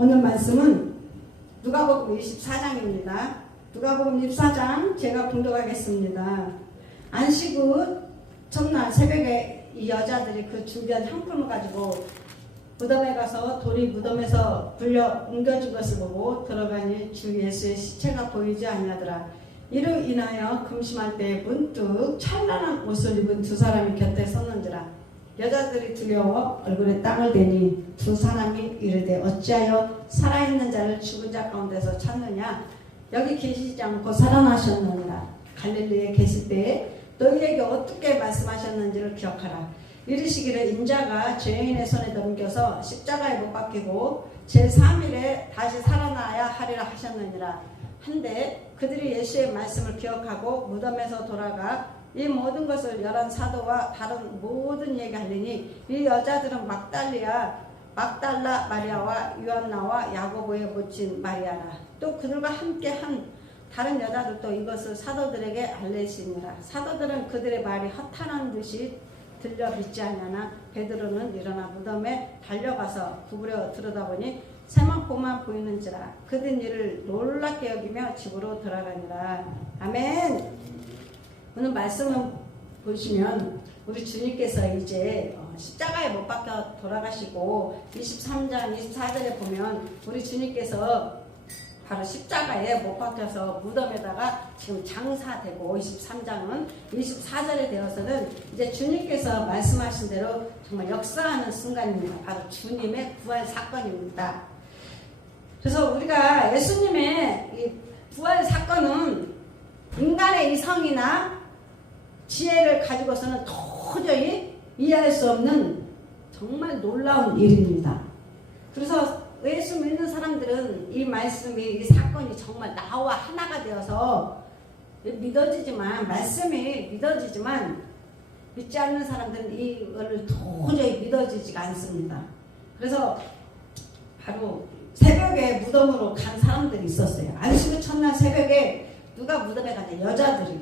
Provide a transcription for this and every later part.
오늘 말씀은 누가복음 24장입니다. 누가복음 24장 제가 봉독하겠습니다. 안식 후 첫날 새벽에 이 여자들이 그 준비한 향품을 가지고 무덤에 가서 돌이 무덤에서 불려 옮겨진 것을 보고 들어가니 주 예수의 시체가 보이지 아니하더라. 이로 인하여 금심할 때 문득 찬란한 옷을 입은 두 사람이 곁에 섰는지라. 여자들이 두려워 얼굴에 땅을 대니 두 사람이 이르되 어찌하여 살아있는 자를 죽은 자 가운데서 찾느냐. 여기 계시지 않고 살아나셨느니라. 갈릴리에 계실 때에 너희에게 어떻게 말씀하셨는지를 기억하라. 이르시기를 인자가 죄인의 손에 넘겨서 십자가에 못 박히고 제3일에 다시 살아나야 하리라 하셨느니라. 한데 그들이 예수의 말씀을 기억하고 무덤에서 돌아가 이 모든 것을 11 사도와 다른 모든 얘기하리니 이 여자들은 막달라 마리아와 요한나와 야고보의 모친 마리아라. 또 그들과 함께 한 다른 여자들도 이것을 사도들에게 알리시니라. 사도들은 그들의 말이 허탄한 듯이 들려 믿지 않냐나 베드로는 일어나 무덤에 달려가서 구부려 들여다보니 세만포만 보이는지라. 그들 이를 놀랍게 여기며 집으로 들어가니라. 아멘. 오늘 말씀을 보시면 우리 주님께서 이제 십자가에 못 박혀 돌아가시고 23장 24절에 보면 우리 주님께서 바로 십자가에 못 박혀서 무덤에다가 지금 장사되고 23장은 24절에 되어서는 이제 주님께서 말씀하신 대로 정말 역사하는 순간입니다. 바로 주님의 부활 사건입니다. 그래서 우리가 예수님의 이 부활 사건은 인간의 이성이나 지혜를 가지고서는 도저히 이해할 수 없는 정말 놀라운 일입니다. 그래서 예수 믿는 사람들은 이 말씀이, 이 사건이 정말 나와 하나가 되어서 믿어지지만, 말씀이 믿어지지만 믿지 않는 사람들은 이거를 도저히 믿어지지가 않습니다. 그래서 바로 새벽에 무덤으로 간 사람들이 있었어요. 안식 후 첫날 새벽에 누가 무덤에 갔냐? 여자들이.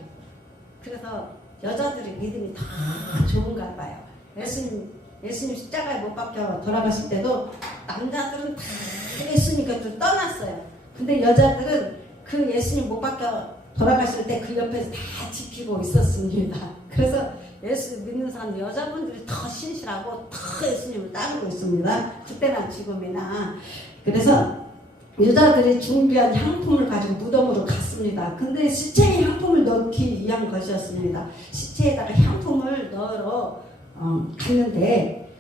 그래서 여자들의 믿음이 다 좋은가 봐요. 예수님 십자가에 못 박혀 돌아가실 때도 남자들은 다 예수님 곁을 떠났어요. 근데 여자들은 그 예수님 못 박혀 돌아가실 때 그 옆에서 다 지키고 있었습니다. 그래서 예수 믿는 사람 여자분들이 더 신실하고 더 예수님을 따르고 있습니다. 그때나 지금이나. 그래서 여자들이 준비한 향품을 가지고 무덤으로 갔습니다. 근데 시체에 향품을 넣기 위한 것이었습니다. 시체에다가 향품을 넣으러 갔는데,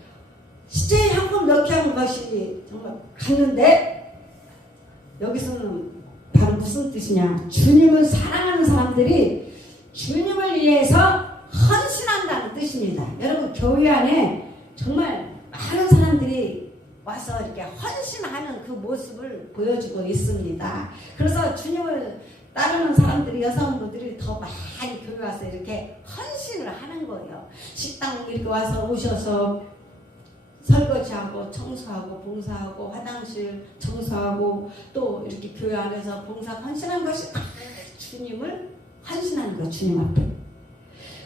시체에 향품 넣기 위한 것이 정말 갔는데, 여기서는 바로 무슨 뜻이냐? 주님을 사랑하는 사람들이 주님을 위해서 헌신한다는 뜻입니다. 여러분, 교회 안에 정말 많은 사람들이 와서 이렇게 헌신하는 그 모습을 보여주고 있습니다. 그래서 주님을 따르는 사람들이, 여성분들이 더 많이 교회 와서 이렇게 헌신을 하는 거예요. 식당 이렇게 와서 오셔서 설거지하고 청소하고 봉사하고 화장실 청소하고 또 이렇게 교회 안에서 봉사 헌신한 것이 주님을 헌신하는 거예요. 주님 앞에.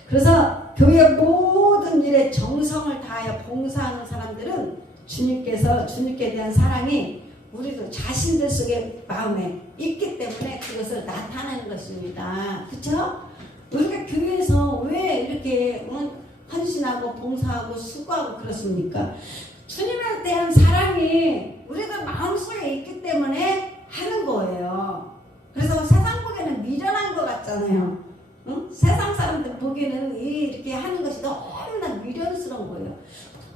그래서 교회 모든 일에 정성을 다하여 봉사하는 사람들은 주님께 대한 사랑이 우리도 자신들 속에 마음에 있기 때문에 그것을 나타내는 것입니다. 그렇죠? 우리가 교회에서 왜 이렇게 헌신하고 봉사하고 수고하고 그렇습니까? 주님에 대한 사랑이 우리가 마음속에 있기 때문에 하는 거예요. 그래서 세상 보기에는 미련한 것 같잖아요. 응? 세상 사람들 보기에는 이렇게 하는 것이 너무나 미련스러운 거예요.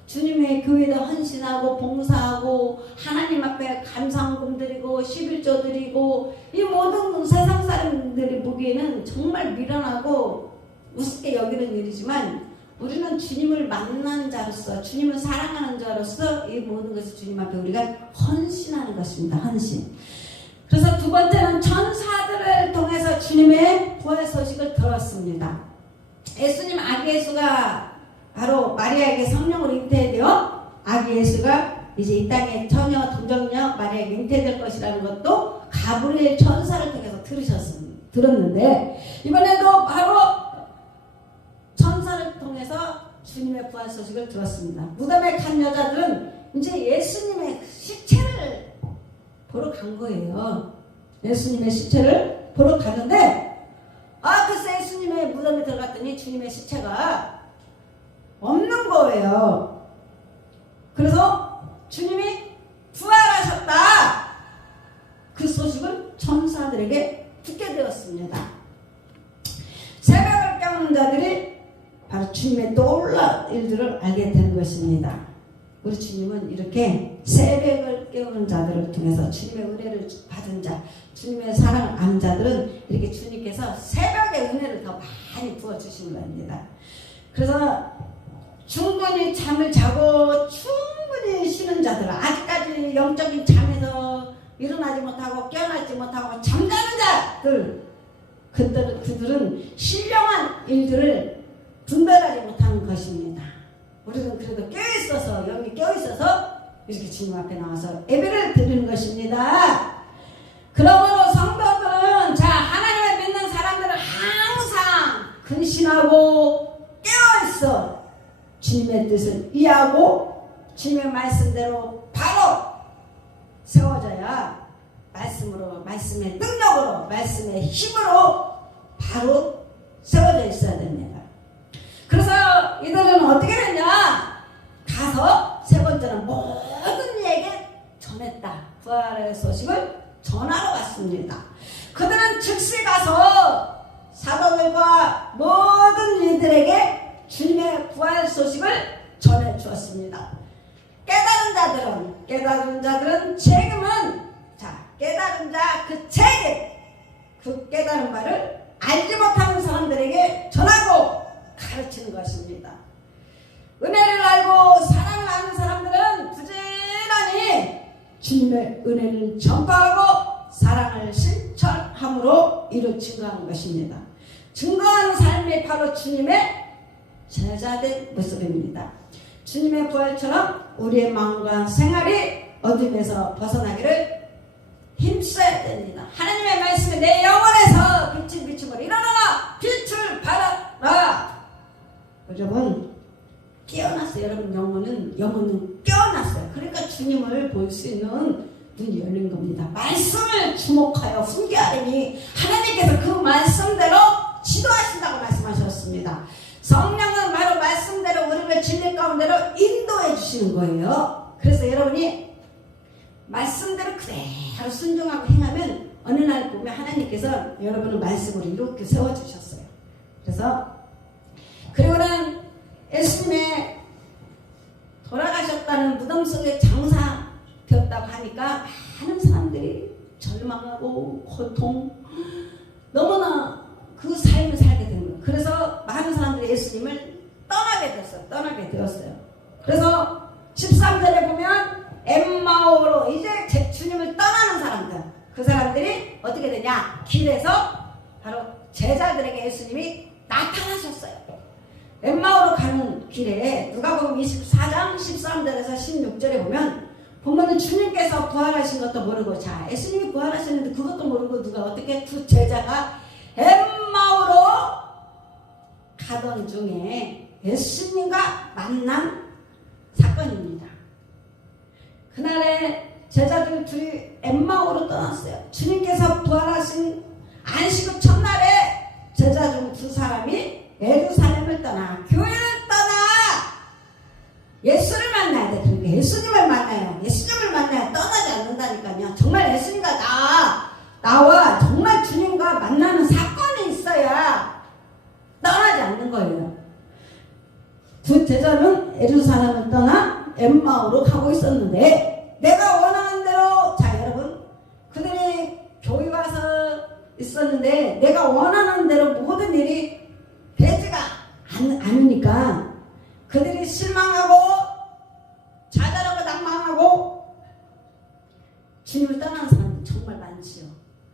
주님의 교회에다 헌신하고 봉사하고 하나님 앞에 감사헌금 드리고 11조 드리고 이 모든 세상 사람들이 보기에는 정말 미련하고 우습게 여기는 일이지만 우리는 주님을 만난 자로서, 주님을 사랑하는 자로서 이 모든 것을 주님 앞에 우리가 헌신하는 것입니다. 헌신. 그래서 두 번째는 천사들을 통해서 주님의 부활 소식을 들었습니다. 예수님 아기 예수가 바로 마리아에게 성령으로 잉태되어 아기 예수가 이제 이 땅에 처녀 동정녀 마리아에게 잉태될 것이라는 것도 가브리엘 천사를 통해서 들었는데, 이번에도 바로 천사를 통해서 주님의 부활 소식을 들었습니다. 무덤에 간 여자들은 이제 예수님의 시체를 보러 간 거예요. 예수님의 시체를 보러 갔는데 글쎄 예수님의 무덤에 들어갔더니 주님의 시체가 없는 거예요. 그래서 주님이 부활하셨다, 그 소식을 천사들에게 듣게 되었습니다. 새벽을 깨우는 자들이 바로 주님의 놀라운 일들을 알게 되는 것입니다. 우리 주님은 이렇게 새벽을 깨우는 자들을 통해서 주님의 은혜를 받은 자, 주님의 사랑을 아는 자들은 이렇게 주님께서 새벽에 은혜를 더 많이 부어주시는 겁니다. 그래서 충분히 잠을 자고 충분히 쉬는 자들, 아직까지 영적인 잠에서 일어나지 못하고 깨어나지 못하고 잠자는 자들, 그들은 신령한 일들을 분별하지 못하는 것입니다. 우리는 그래도 깨어있어서, 영이 깨어있어서 이렇게 주님 앞에 나와서 예배를 드리는 것입니다. 그러므로 성도들은, 하나님을 믿는 사람들은 항상 근신하고 깨어있어 주님의 뜻을 이해하고 주님의 말씀대로 바로 세워져야 말씀의 능력으로, 말씀의 힘으로 바로 세워져 있어야 됩니다. 그래서 이들은 어떻게 됐냐? 가서 세 번째는 모든 이에게 전했다. 부활의 소식을 전하러 왔습니다. 그들은 즉시 가서 사도들과 모든 이들에게 주님의 부활 소식을 전해 주었습니다. 깨달은 자들은 책임은, 깨달은 자 그 책임, 그 깨달은 바를 알지 못하는 사람들에게 전하고 가르치는 것입니다. 은혜를 알고 사랑을 아는 사람들은 부지런히 주님의 은혜를 전파하고 사랑을 실천함으로 이루 증거하는 것입니다. 증거하는 삶이 바로 주님의 제자된 모습입니다. 주님의 부활처럼 우리의 마음과 생활이 어둠에서 벗어나기를 힘써야 됩니다. 하나님의 말씀이 내 영혼에서 빛을 비추고 일어나라, 빛을 발하라. 여러분 깨어났어요. 여러분 영혼은 깨어났어요. 그러니까 주님을 볼 수 있는 눈이 열린 겁니다. 말씀을 주목하여 훈계하리니 하나님께서 그 말씀대로 지도하신다고 말씀하셨습니다. 성령은 바로 말씀대로 우리를 진리 가운데로 인도해 주시는 거예요. 그래서 여러분이 말씀대로 그대로 순종하고 행하면 어느 날 보면 하나님께서 여러분을 말씀으로 이렇게 세워주셨어요. 그리고는 예수님의 돌아가셨다는 무덤 속에 장사되었다고 하니까 많은 사람들이 절망하고 고통, 너무나 그 삶을 살게 된 거예요. 그래서 많은 사람들이 예수님을 떠나게 되었어요. 그래서 13절에 보면 엠마오로 이제 주님을 떠나는 사람들, 그 사람들이 어떻게 되냐? 길에서 바로 제자들에게 예수님이 나타나셨어요. 엠마오로 가는 길에 누가복음 24장 13절에서 16절에 보면 보면은 주님께서 부활하신 것도 모르고, 예수님이 부활하셨는데 그것도 모르고 누가 어떻게 두 제자가 엠마오로 가던 중에 예수님과 만난 사건입니다. 그날에 제자들 둘이 엠마오로 떠났어요. 주님께서 부활하신 안식일 첫날에 제자 중 두 사람이 예루살렘을 떠나, 교회를 떠나 예수를 만나야 돼. 그러니까 예수님을 만나요. 예수님을 만나야 떠나지 않는다니까요. 정말 예수님과 나와 정말 주님과 만나는 사건이 있어야 떠나지 않는 거예요. 두 제자는 예루살렘을 떠나 엠마오로 가고 있었는데, 내가 원하는 대로, 여러분, 그들이 교회 와서 있었는데 내가 원하는 대로 모든 일이 되지가 않으니까 그들이 실망하고 좌절하고 낭망하고 주님을 떠나는 사람들 정말 많지요.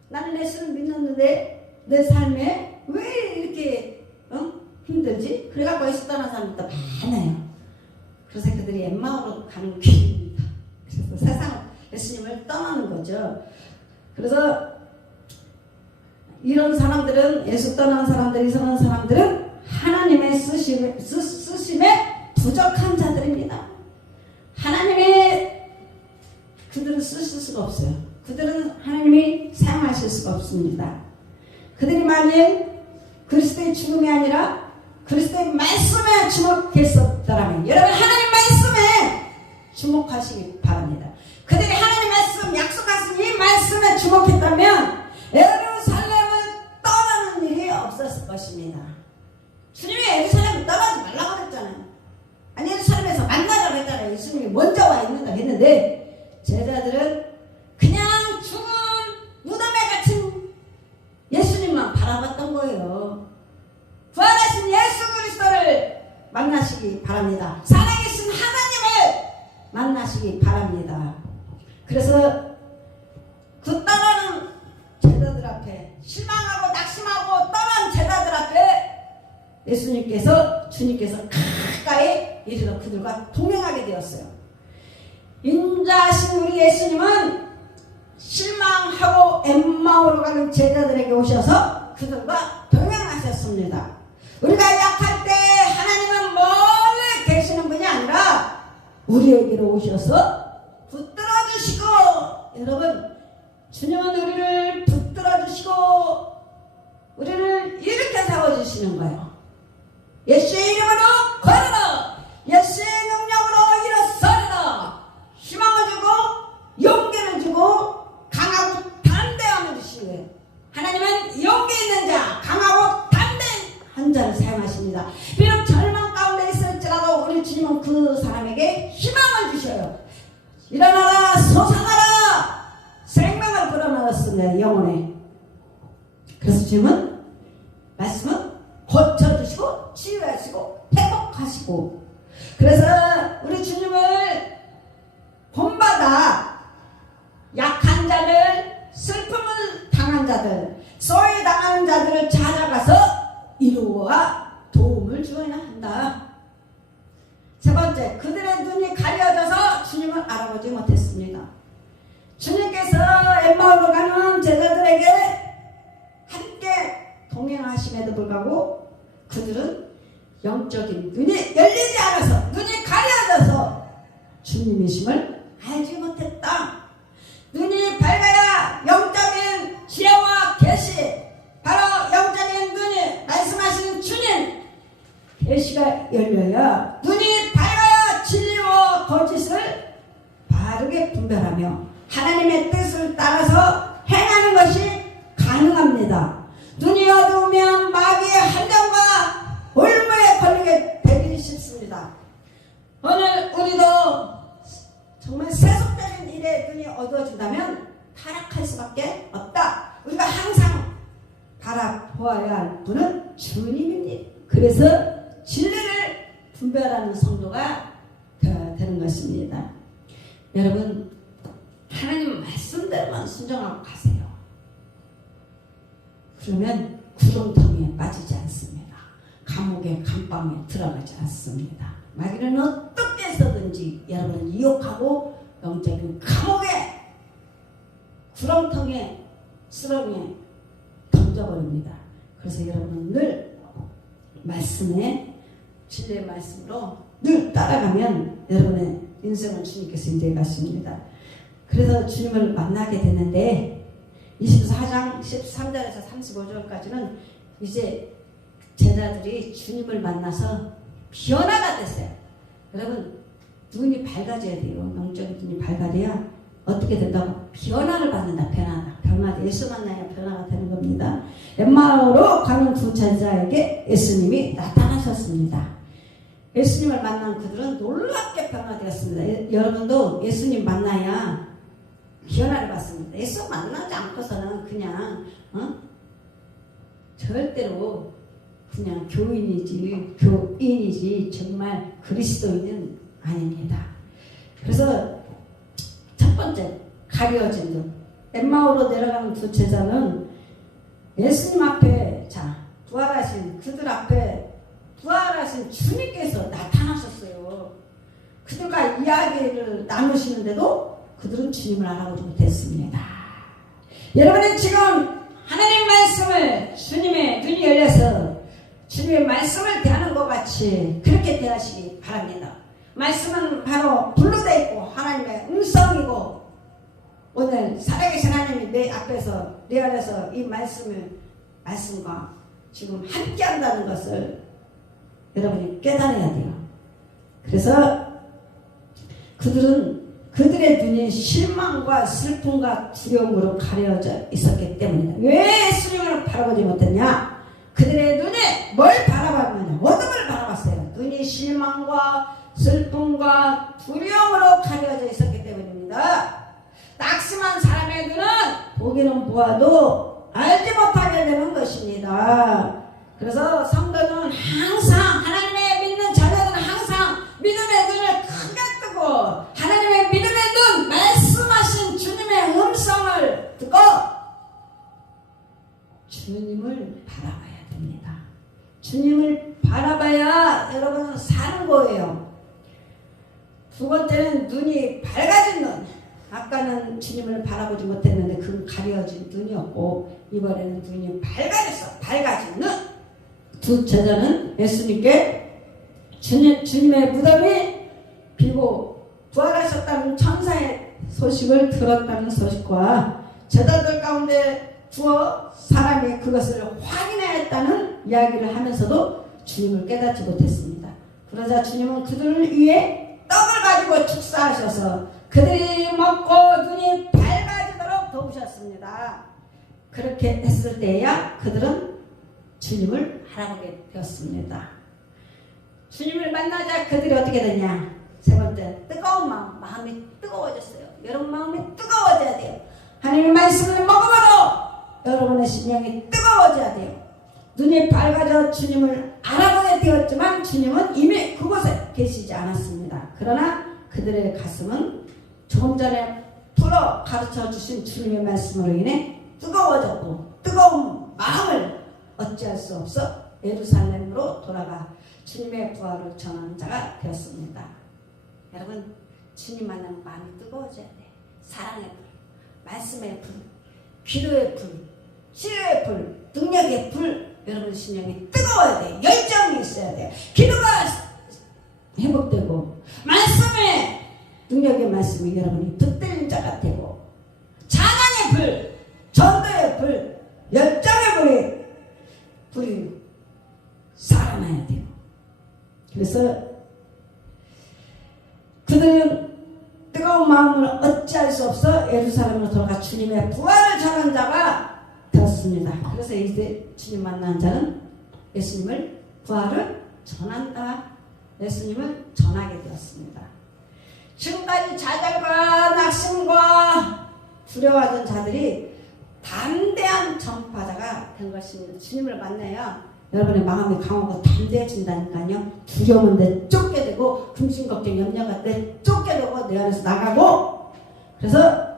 나는 예수를 믿는데 내 삶에 왜 이렇게 힘들지? 그래갖고 예수 떠나는 사람들도 많아요. 그래서 그들이 엠마오로 가는 길입니다. 그래서 세상을, 예수님을 떠나는 거죠. 그래서 이런 사람들은, 예수 떠나는 사람들, 이런 사람들은 하나님의 쓰심에 부족한 자들입니다. 하나님의 그들은 쓰실 수가 없어요. 그들은 하나님이 사용하실 수가 없습니다. 그들이 만일 그리스도의 죽음이 아니라 그리스도의 말씀에 주목했었더라면 여러분 하나님 말씀에 주목하시기 바랍니다. 그들이 하나님 말씀 약속하신 이 말씀에 주목했다면 예루살렘을 떠나는 일이 없었을 것입니다. 주님이 예루살렘을 떠나지 말라고 그랬잖아요. 아니 예루살렘에서 만나자고 했잖아요. 예수님이 먼저 와 있는다고 했는데 제자들은 그냥 죽은 무덤에 갇힌 예수님만 바라봤던 거예요. 부활하신 예수 그리스도를 만나시기 바랍니다. 살아계신 하나님을 만나시기 바랍니다. 그래서 그 떠나는 제자들 앞에 실망하고 낙심하고 떠난 제자들 앞에 주님께서 가까이 이르러 그들과 동행하게 되었어요. 인자하신 우리 예수님은 실망하고 엠마오로 가는 제자들에게 오셔서 그들과 동행하셨습니다. 우리가 약할 때 하나님은 멀리 계시는 분이 아니라 우리에게로 오셔서 붙들어 주시고, 여러분 주님은 우리를 붙들어 주시고 우리를 이렇게 세워주시는 거예요. 예수의 이름으로 걸어라, 예수의 능력으로 일어서라. 희망을 주고 용기를 주고 강하고 담대함을 주시는 거예요. 하나님은 용기 있는 자, 강하고 담대한 자를 사용하십니다. 비록 절망 가운데 있을지라도 우리 주님은 그 사람에게 희망을 주셔요. 일어나라, 솟아나라, 생명을 불어넣었습니다. 영혼에. 그래서 주님은 말씀은 고쳐주시고 치유하시고 회복하시고, 그래서 우리 주님을 본받아 약한 자들, 슬픔을 당한 자들, 소외당하는 자들을 찾아가서 이루어와 도움을 주어야 한다. 세 번째, 그들의 눈이 가려져서 주님을 알아보지 못했습니다. 주님께서 엠마오로 가는 제자들에게 함께 동행하심에도 불구하고 그들은 영적인 눈이 열리지 않아서, 눈이 가려져서 주님이심을 알지 못했다. 눈이 밝아야 영적인 지혜와 계시, 바로 영적인 눈이 말씀하시는 주님 계시가 열려야, 눈이 밝아야 진리와 거짓을 바르게 분별하며 하나님의 뜻을 따라서 행하는 것이 가능합니다. 눈이 어두우면 마귀의 한정과 올무에 걸리게 되기 쉽습니다. 오늘 우리도 정말 세속적인 일에 눈이 어두워진다면 타락할 수밖에 없다. 우리가 항상 바라보아야 할 분은 주님입니다. 그래서 진리를 분별하는 성도가 되는 것입니다. 여러분, 하나님 말씀대로만 순종하고 가세요. 그러면 구렁텅이에 빠지지 않습니다. 감옥에 감방에 들어가지 않습니다. 마귀는 어떻게 해서든지 여러분을 유혹하고 영적인 감옥에, 구렁텅이에, 수렁에 던져버립니다. 그래서 여러분은 늘 말씀에, 진리의 말씀으로 늘 따라가면 여러분의 인생을 주님께서 인도해 가십니다. 그래서 주님을 만나게 되는데 24장 13절에서 35절까지는 이제 제자들이 주님을 만나서 변화가 됐어요. 여러분, 눈이 밝아져야 돼요. 영적인 눈이 밝아져야 어떻게 된다고? 변화를 받는다. 변화다. 예수 만나야 변화가 되는 겁니다. 엠마오로 가는 두 제자에게 예수님이 나타나셨습니다. 예수님을 만난 그들은 놀랍게 변화되었습니다. 여러분도 예수님 만나야 변화를 받습니다. 예수 만나지 않고서는 그냥 절대로 그냥 교인이지 정말 그리스도인은 아닙니다. 그래서 첫 번째, 가려진 눈. 엠마오로 내려가는 두 제자는 예수님 앞에, 부활하신 그들 앞에 부활하신 주님께서 나타나셨어요. 그들과 이야기를 나누시는데도 그들은 주님을 알아보지 못했습니다. 여러분은 지금 하나님 말씀을, 주님의 눈이 열려서 주님의 말씀을 대하는 것 같이 그렇게 대하시기 바랍니다. 말씀은 바로 불로 되어 있고 하나님의 음성이고 오늘 살아계신 하나님이 내 앞에서 내 안에서 이 말씀과 지금 함께 한다는 것을 여러분이 깨달아야 돼요. 그래서 그들의 눈이 실망과 슬픔과 두려움으로 가려져 있었기 때문이다. 왜 예수님을 바라보지 못했냐? 그들의 눈에 뭘 바라봤느냐? 어둠을 바라봤어요. 눈이 실망과 슬픔과 두려움으로 가려져 있었기 때문입니다. 낙심한 사람의 눈은 보기는 보아도 알지 못하게 되는 것입니다. 그래서 성도는 항상 하나님의 믿는 자녀들은 항상 믿음의 눈을 크게 뜨고 하나님의 믿음의 눈 말씀하신 주님의 음성을 듣고 주님을 바라봐야 됩니다. 주님을 바라봐야 여러분은 사는 거예요. 두 번째는 눈이 밝아진 눈. 아까는 주님을 바라보지 못했는데 그건 가려진 눈이었고 이번에는 눈이 밝아진 눈. 두 제자는 예수님께 주님의 무덤이 비고 부활하셨다는 천사의 소식을 들었다는 소식과 제자들 가운데 두어 사람이 그것을 확인하였다는 이야기를 하면서도 주님을 깨닫지 못했습니다. 그러자 주님은 그들을 위해 떡을 가지고 축사하셔서 그들이 먹고 눈이 밝아지도록 도우셨습니다. 그렇게 했을 때야 그들은 주님을 알아보게 되었습니다. 주님을 만나자 그들이 어떻게 되냐? 세 번째, 뜨거운 마음이 뜨거워졌어요. 여러분 마음이 뜨거워져야 돼요. 하나님의 말씀을 먹음으로 여러분의 심령이 뜨거워져야 돼요. 눈이 밝아져 주님을 알아보게 되었지만 주님은 이미 그곳에 계시지 않았습니다. 그러나 그들의 가슴은 조금 전에 풀어 가르쳐 주신 주님의 말씀으로 인해 뜨거워졌고 뜨거운 마음을 어찌할 수 없어 예루살렘으로 돌아가 주님의 부활을 전하는 자가 되었습니다. 여러분 주님 만나면 마음이 뜨거워져야 돼. 사랑의 불, 말씀의 불, 기도의 불, 치유의 불, 능력의 불. 여러분 심령이 뜨거워야 돼. 열정이 있어야 돼. 기도가 회복되고 말씀의 능력의 말씀이 여러분이 붙들린 자가 되고 찬양의 불, 전도의 불, 열정의 불이 살아나야 돼요. 그래서 그들은 뜨거운 마음을 어찌할 수 없어 예루살렘으로 돌아가 주님의 부활을 전한 자가 되었습니다. 그래서 이제 주님 만난 자는 예수님을 부활을 전한다. 예수님을 전하게 되었습니다. 지금까지 좌절과 낙심과 두려워하던 자들이 담대한 전파자가 된 것입니다. 주님을 만나야 여러분의 마음이 강하고 담대해진다니까요. 두려움은 내쫓게 되고 근심 걱정 염려가 내쫓게 되고 내 안에서 나가고 그래서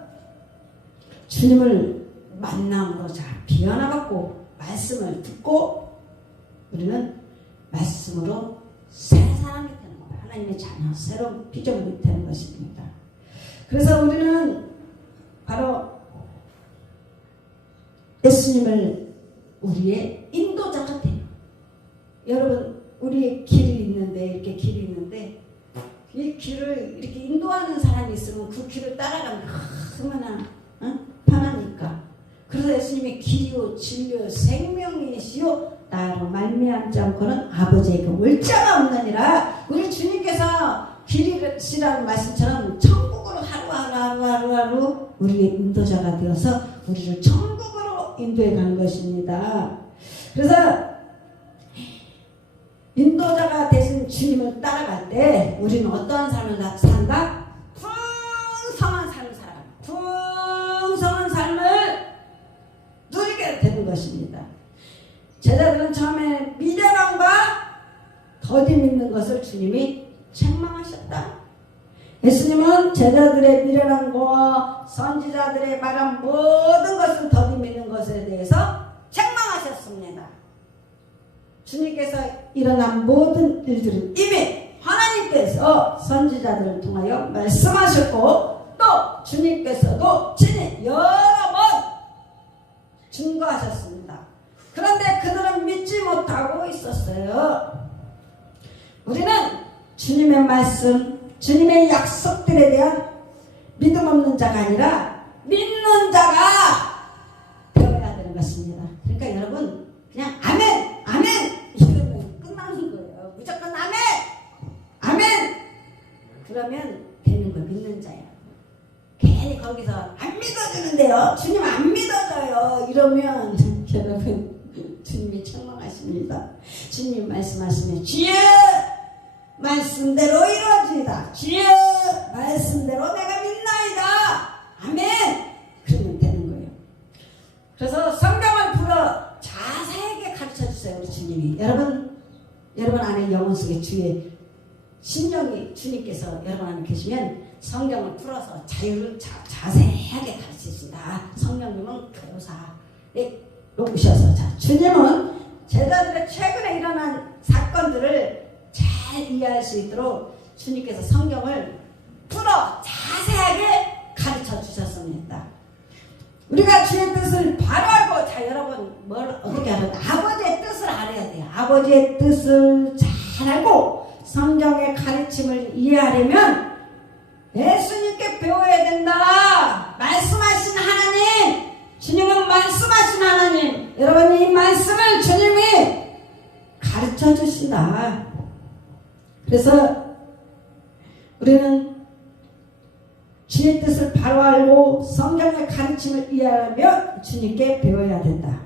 주님을 만남으로 자 비워나갖고 말씀을 듣고 우리는 말씀으로 새 사람이 되는 거예요. 하나님의 자녀 새로운 피조물이 되는 것입니다. 그래서 우리는 바로 예수님을 우리의 인도자가 돼요. 여러분 우리의 길이 있는데 이렇게 길이 있는데 이 길을 이렇게 인도하는 사람이 있으면 그 길을 따라가면 얼마나 편하니까. 그래서 예수님이 길이요 진리요 생명이시요 나로 말미암지 않고는 아버지에게 올 자가 없느니라. 우리 주님께서 길이시라는 말씀처럼 천국으로 하루하루 우리의 인도자가 되어서 우리를 천국으로 인도해 가는 것입니다. 그래서 인도자가 되신 주님을 따라갈 때 우리는 어떠한 삶을 산다? 풍성한 삶을 살아가는 풍성한 삶을 누리게 되는 것입니다. 제자들은 처음에 미련함과 더디 믿는 것을 주님이 책망하셨다. 예수님은 제자들의 미련함과 선지자들의 말한 모든 것을 더디 믿는 것에 대해서 책망하셨습니다. 주님께서 일어난 모든 일들은 이미 하나님께서 선지자들을 통하여 말씀하셨고 또 주님께서도 친히 여러 번 증거하셨습니다. 그런데 그들은 믿지 못하고 있었어요. 우리는 주님의 말씀, 주님의 약속들에 대한 믿음 없는 자가 아니라 믿는 자가 배워야 되는 것입니다. 그러니까 여러분 그냥 아멘 아멘 이러면 끝나는 거예요. 무조건 아멘 아멘 그러면 되는 거 믿는 자야. 괜히 거기서 안 믿어주는데요, 주님 안 믿어줘요 이러면 여러분 주님이 책망하십니다. 주님 말씀하시면 주여 말씀대로 이루어지이다. 주여 말씀대로 내가 믿나이다. 아멘. 그러면 되는 거예요. 그래서 성경을 풀어 자세하게 가르쳐 주세요 우리 주님이. 여러분 안에 영혼 속에 주의 심령이 주님께서 여러분 안에 계시면 성경을 풀어서 자유를 자세하게 가르치신다. 성령님은 교사에 오셔서 주님은 제자들의 최근에 일어난 사건들을 잘 이해할 수 있도록 주님께서 성경을 풀어 자세하게 가르쳐 주셨습니다. 우리가 주의 뜻을 바로 알고, 자 여러분 뭘 어떻게 알아요? 아버지의 뜻을 알아야 돼요. 아버지의 뜻을 잘 알고 성경의 가르침을 이해하려면 예수님께 배워야 된다. 말씀하신 하나님, 주님은 말씀하신 하나님, 여러분 이 말씀을 주님이 가르쳐 주신다. 그래서 우리는 주의 뜻을 바로 알고 성경의 가르침을 이해하며 주님께 배워야 된다.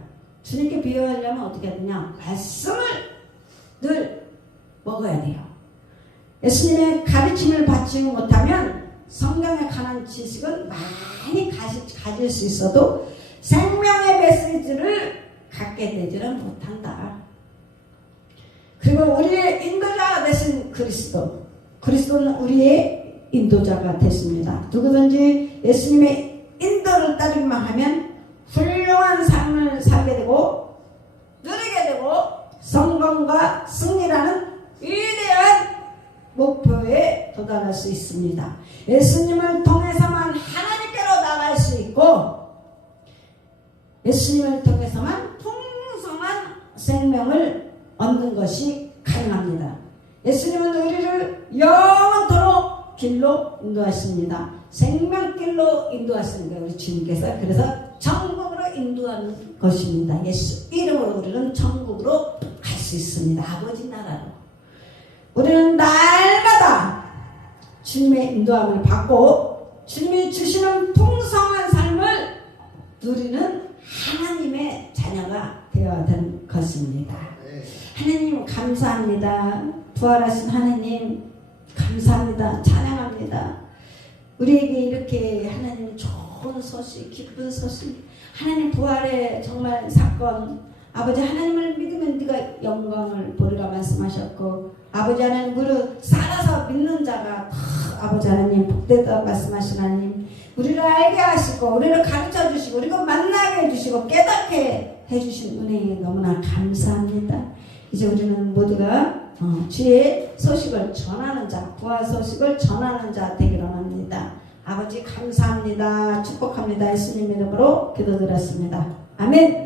주님께 배워하려면 어떻게 해야 되냐? 말씀을 늘 먹어야 돼요. 예수님의 가르침을 받지 못하면 성경에 관한 지식은 많이 가질 수 있어도 생명의 메시지를 갖게 되지는 못한다. 그리고 우리의 인도자가 되신 그리스도는 우리의 인도자가 됐습니다. 누구든지 예수님의 인도를 따르기만 하면 훌륭한 삶을 살게 되고 누리게 되고 성공과 승리라는 위대한 목표에 도달할 수 있습니다. 예수님을 통해서만 하나님께로 나갈 수 있고 예수님을 통해서만 풍성한 생명을 얻는 것이 가능합니다. 예수님은 우리를 영원토록 길로 인도하십니다. 생명길로 인도하시는 거예요, 우리 주님께서. 그래서 천국으로 인도하는 것입니다. 예수 이름으로 우리는 천국으로 갈 수 있습니다. 아버지 나라로. 우리는 날마다 주님의 인도함을 받고 주님이 주시는 풍성한 삶을 누리는 하나님의 자녀가 되어야 되는 것입니다. 하나님 감사합니다. 부활하신 하나님 감사합니다. 찬양합니다. 우리에게 이렇게 하나님 좋은 소식, 기쁜 소식, 하나님 부활의 정말 사건, 아버지 하나님을 믿으면 네가 영광을 보리라 말씀하셨고 아버지 하나님 무릇 살아서 믿는 자가 다 아버지 하나님 복되다 말씀하신 하나님 우리를 알게 하시고 우리를 가르쳐 주시고 우리를 만나게 해주시고 깨닫게 해주신 은혜에 너무나 감사합니다. 이제 우리는 모두가 주의 소식을 전하는 자, 부활 소식을 전하는 자 되기를 원합니다. 아버지 감사합니다. 축복합니다. 예수님 이름으로 기도드렸습니다. 아멘.